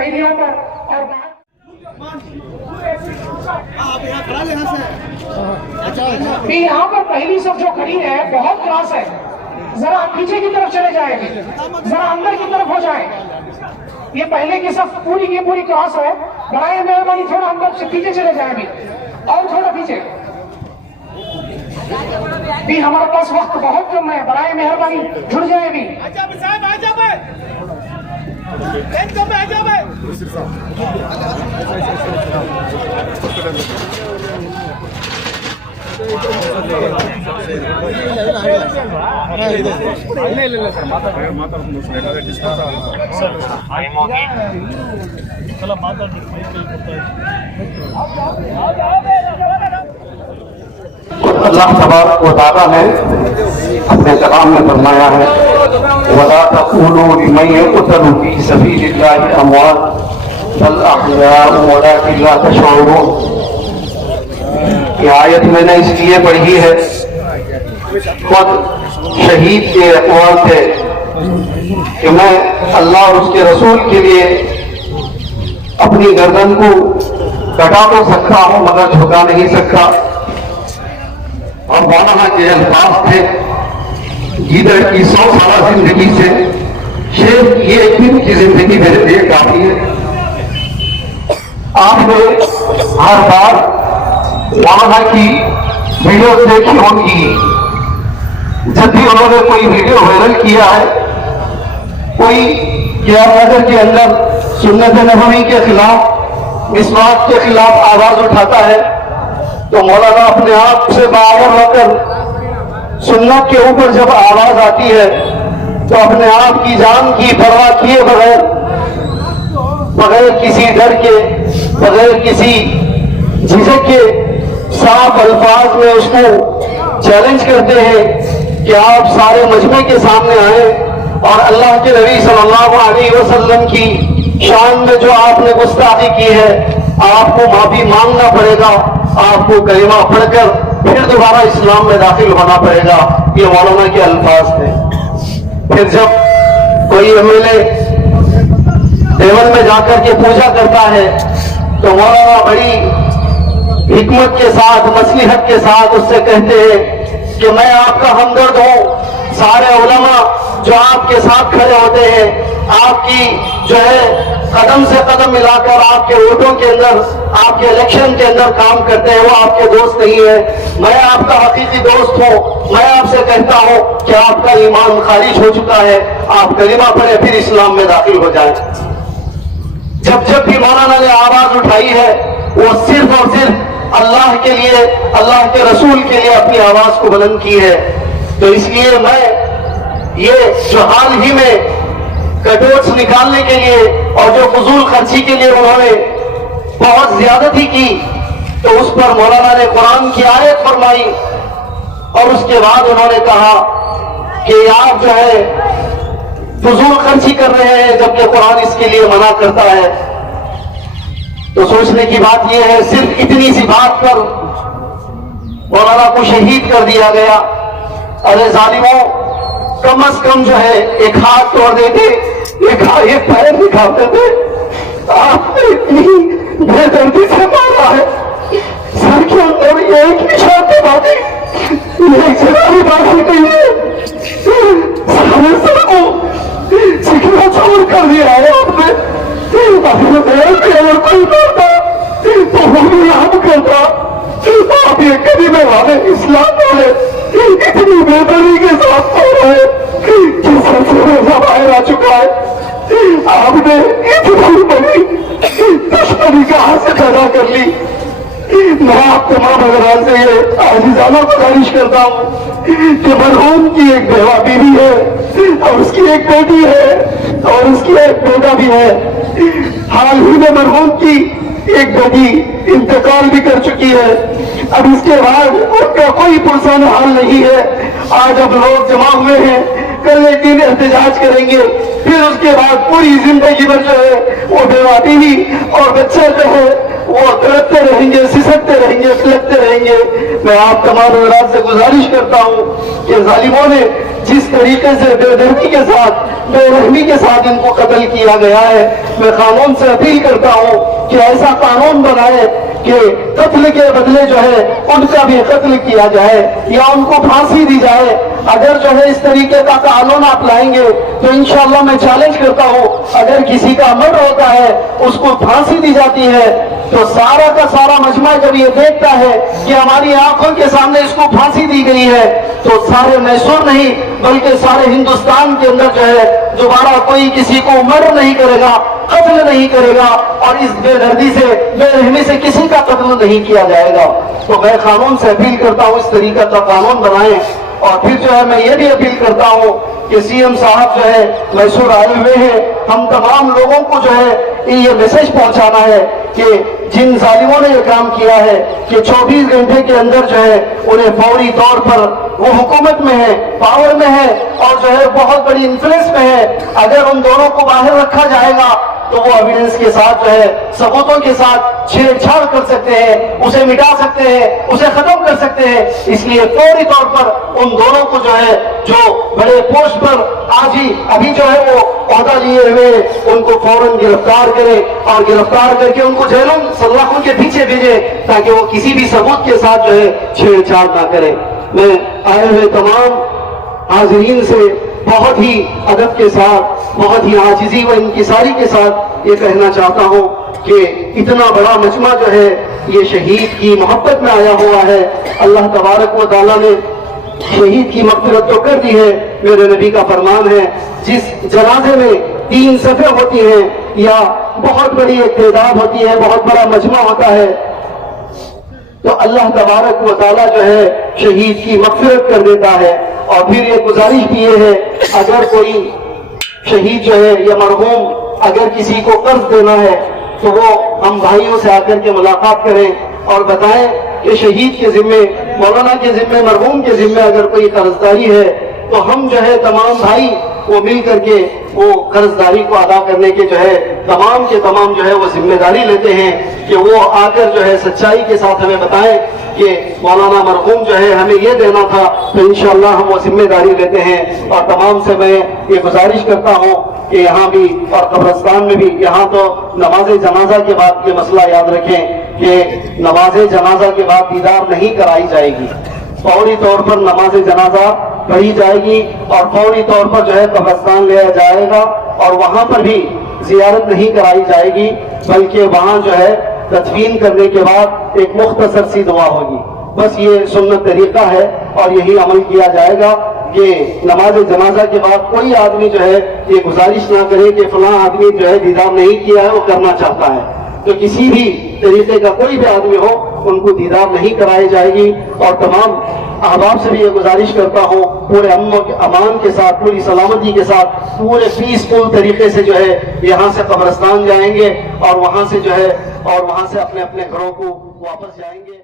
پہلیوں پر اور یہاں پر پہلی صف جو کھڑی ہے بہت کلاس ہے، ذرا پیچھے کی طرف چلے جائیں، ذرا اندر کی طرف ہو جائیں. یہ پہلے کی صف پوری کی پوری کلاس ہے، برائے مہربانی تھوڑا اندر سے پیچھے چلے جائیں بھی، اور تھوڑا پیچھے بھی. ہمارے پاس وقت بہت کم ہے، برائے مہربانی جڑ جائیں بھی. اللہ تبارک و تعالیٰ نے اپنے کلام میں فرمایا ہے وَلَا تَقُولُوا لِمَن يُقْتَلُ فِي سَبِيلِ اللَّهِ أَمْوَاتٌ بَلْ أَحْيَاءٌ وَلَٰكِن لَّا تَشْعُرُونَ. یہ آیت میں نے اس لیے پڑھی ہے، خود شہید کے اقوال تھے کہ میں اللہ اور اس کے رسول کے لیے اپنی گردن کو کٹا تو سکتا ہوں مگر جھکا نہیں سکتا. اور مولانا کے الفاظ تھے گیدڑ کی 100 سالہ زندگی سے شیر کی ایک دن کی زندگی میرے لیے کافی ہے. آپ نے ہر بار مولانا کی ویڈیو دیکھی ہوگی، جب بھی انہوں نے کوئی ویڈیو وائرل کیا ہے، کوئی قیام نگر کے اندر سنت نبوی کے خلاف، مسواک کے خلاف آواز اٹھاتا ہے تو مولانا اپنے آپ سے باور ہو کر سنت کے اوپر جب آواز آتی ہے تو اپنے آپ کی جان کی پرواہ کیے بغیر کسی ڈر کے، بغیر کسی جھجک کے صاف الفاظ میں اس کو چیلنج کرتے ہیں کہ آپ سارے مجمع کے سامنے آئیں اور اللہ کے نبی صلی اللہ علیہ وسلم کی شان میں جو آپ نے گستاخی کی ہے آپ کو معافی مانگنا پڑے گا، آپ کو کلمہ پڑھ کر پھر دوبارہ اسلام میں داخل ہونا پڑے گا. یہ مولانا کے الفاظ تھے. پھر جب کوئی ایم دیوبند میں جا کر کے پوجا کرتا ہے تو مولانا بڑی حکمت کے ساتھ، مصلحت کے ساتھ اس سے کہتے ہیں کہ میں آپ کا ہمدرد ہوں. سارے علماء جو آپ کے ساتھ کھڑے ہوتے ہیں، آپ کی جو ہے قدم سے قدم ملا کر آپ کے ووٹوں کے اندر، آپ کے الیکشن کے اندر کام کرتے ہیں، وہ آپ کے دوست نہیں ہے. میں آپ کا حقیقی دوست ہوں. میں آپ سے کہتا ہوں کہ آپ کا ایمان خارج ہو چکا ہے، آپ کلمہ پڑھیں پھر اسلام میں داخل ہو جائیں. جب بھی مولانا نے آواز اٹھائی ہے وہ صرف اور صرف اللہ کے لیے، اللہ کے رسول کے لیے اپنی آواز کو بلند کی ہے. تو اس لیے میں یہ جو حال ہی میں کٹوٹس نکالنے کے لیے اور جو فضول خرچی کے لیے انہوں نے بہت زیادتی کی تو اس پر مولانا نے قرآن کی آیت فرمائی اور اس کے بعد انہوں نے کہا کہ آپ جو ہے فضول خرچی کر رہے ہیں جبکہ قرآن اس کے لیے منع کرتا ہے. تو سوچنے کی بات یہ ہے صرف اتنی سی بات پر مولانا کو شہید کر دیا گیا. ارے ظالموں، کم از کم جو ہے ایک ہاتھ توڑ دیتے، ایک پیر دکھاتے تھے. آپ نے اتنی بے دردی سے مارا ہے، سر کے اندر ایک نشان دبا دی، ایک جگہ بھی باقی نہیں ہے. سارے سر کو سکھنا چھوڑ کر دیا ہے آپ نے. اگر کوئی مارتا تو وہ بھی یاد کرتا. آپ یہ کلمے والے اسلام والے اتنی بہتری کے ساتھ ہو رہے کہ سر سے روزہ باہر آ چکا ہے. آپ نے اتنی بڑی دشمنی کہاں سے پیدا کر لی. میں آپ تمام حضرات سے یہ عزیزانہ گزارش کرتا ہوں کہ مرحوم کی ایک بیوہ بیوی ہے اور اس کی ایک بیٹی ہے اور اس کی ایک بیٹا بھی ہے. حال ہی میں مرحوم کی ایک بیٹی انتقال بھی کر چکی ہے. اب اس کے بعد ان کا کوئی پرسان حال نہیں ہے. آج اب لوگ جمع ہوئے ہیں، کل ایک دن احتجاج کریں گے، پھر اس کے بعد پوری زندگی بھر جو ہے وہ بیوہ بیوی اور بچے جو ہے وہ تڑپتے رہیں گے، سسکتے رہیں گے، پھلکتے رہیں گے. میں آپ تمام حضرات سے گزارش کرتا ہوں کہ ظالموں نے جس طریقے سے بے دردی کے ساتھ، بے رحمی کے ساتھ ان کو قتل کیا گیا ہے، میں قانون سے اپیل کرتا ہوں کہ ایسا قانون بنائے کہ قتل کے بدلے جو ہے ان کا بھی قتل کیا جائے یا ان کو پھانسی دی جائے. اگر جو ہے اس طریقے کا قانون آپ لائیں گے تو انشاءاللہ میں چیلنج کرتا ہوں اگر کسی کا مرڈر ہوتا ہے اس کو پھانسی دی جاتی ہے تو سارا کا سارا مجمع جب یہ دیکھتا ہے کہ ہماری آنکھوں کے سامنے اس کو پھانسی دی گئی ہے تو سارے میسور نہیں بلکہ سارے ہندوستان کے اندر جو ہے دوبارہ کوئی کسی کو مرڈر نہیں کرے گا, قتل نہیں کرے گا اور اس بے دردی سے بے رحمی سے کسی کا قتل نہیں کیا جائے گا. تو میں قانون سے اپیل کرتا ہوں اس طریقے کا قانون بنائیں. اور پھر جو ہے میں یہ بھی اپیل کرتا ہوں کہ سی ایم صاحب جو ہے میسور آئے ہوئے ہیں, ہم تمام لوگوں کو جو ہے یہ میسج پہنچانا ہے کہ جن ظالموں نے یہ کام کیا ہے کہ 24 گھنٹے کے اندر جو ہے انہیں فوری طور پر وہ حکومت میں ہے, پاور میں ہے اور جو ہے بہت بڑی انفلوئنس میں ہے, اگر ان دونوں کو باہر رکھا جائے گا تو وہ ایویڈنس کے ساتھ جو ہے ثبوتوں کے ساتھ چھیڑ چھاڑ کر سکتے ہیں, اسے مٹا سکتے ہیں, اسے ختم کر سکتے ہیں. اس لیے فوری طور پر ان دونوں کو جو ہے جو بڑے پوسٹ پر آج ہی ابھی جو ہے وہ عہدہ لیے ہوئے ان کو فوراً گرفتار کرے اور گرفتار کر کے ان کو جیلوں سلاخوں کے پیچھے بھیجے تاکہ وہ کسی بھی ثبوت کے ساتھ جو ہے چھیڑ چھاڑ نہ کرے. میں آئے ہوئے تمام حاضرین سے بہت ہی ادب کے ساتھ, بہت ہی عاجزی و انکساری کے ساتھ یہ کہنا چاہتا ہوں کہ اتنا بڑا مجمع جو ہے یہ شہید کی محبت میں آیا ہوا ہے. اللہ تبارک و تعالیٰ نے شہید کی مغفرت تو کر دی ہے. میرے نبی کا فرمان ہے جس جنازے میں 3 صفیں ہوتی ہیں یا بہت بڑی ایک تعداد ہوتی ہے, بہت بڑا مجمع ہوتا ہے, تو اللہ تبارک و تعالیٰ جو ہے شہید کی مغفرت کر دیتا ہے. اور پھر یہ گزارش بھی یہ ہے اگر کوئی شہید جو ہے یا مرحوم اگر کسی کو قرض دینا ہے تو وہ ہم بھائیوں سے آ کر کے ملاقات کریں اور بتائیں کہ شہید کے ذمے, مولانا کے ذمے, مرحوم کے ذمے اگر کوئی قرضداری ہے تو ہم جو ہے تمام بھائی وہ مل کر کے وہ قرضداری کو ادا کرنے کے جو ہے تمام کے تمام جو ہے وہ ذمہ داری لیتے ہیں کہ وہ آ کر جو ہے سچائی کے ساتھ ہمیں بتائیں کہ مولانا مرحوم جو ہے ہمیں یہ دینا تھا, تو انشاءاللہ ہم وہ ذمہ داری لیتے ہیں. اور تمام سے میں یہ گزارش کرتا ہوں کہ یہاں بھی اور قبرستان میں بھی, یہاں تو نماز جنازہ کے بعد یہ مسئلہ یاد رکھیں کہ نماز جنازہ کے بعد دیدار نہیں کرائی جائے گی, فوری طور پر نماز جنازہ پڑھی جائے گی اور فوری طور پر جو ہے قبرستان لیا جائے گا اور وہاں پر بھی زیارت نہیں کرائی جائے گی بلکہ وہاں جو ہے تدفین کرنے کے بعد ایک مختصر سی دعا ہوگی. بس یہ سنت طریقہ ہے اور یہی عمل کیا جائے گا کہ نماز جنازہ کے بعد کوئی آدمی جو ہے یہ گزارش نہ کرے کہ فلاں آدمی جو ہے دیدار نہیں کیا ہے وہ کرنا چاہتا ہے, تو کسی بھی طریقے کا کوئی بھی آدمی ہو ان کو دیدار نہیں کرائی جائے گی. اور تمام احباب سے بھی یہ گزارش کرتا ہوں پورے امن و امان کے ساتھ, پوری سلامتی کے ساتھ, پورے پیسفل طریقے سے جو ہے یہاں سے قبرستان جائیں گے اور وہاں سے جو ہے اور وہاں سے اپنے اپنے گھروں کو واپس جائیں گے.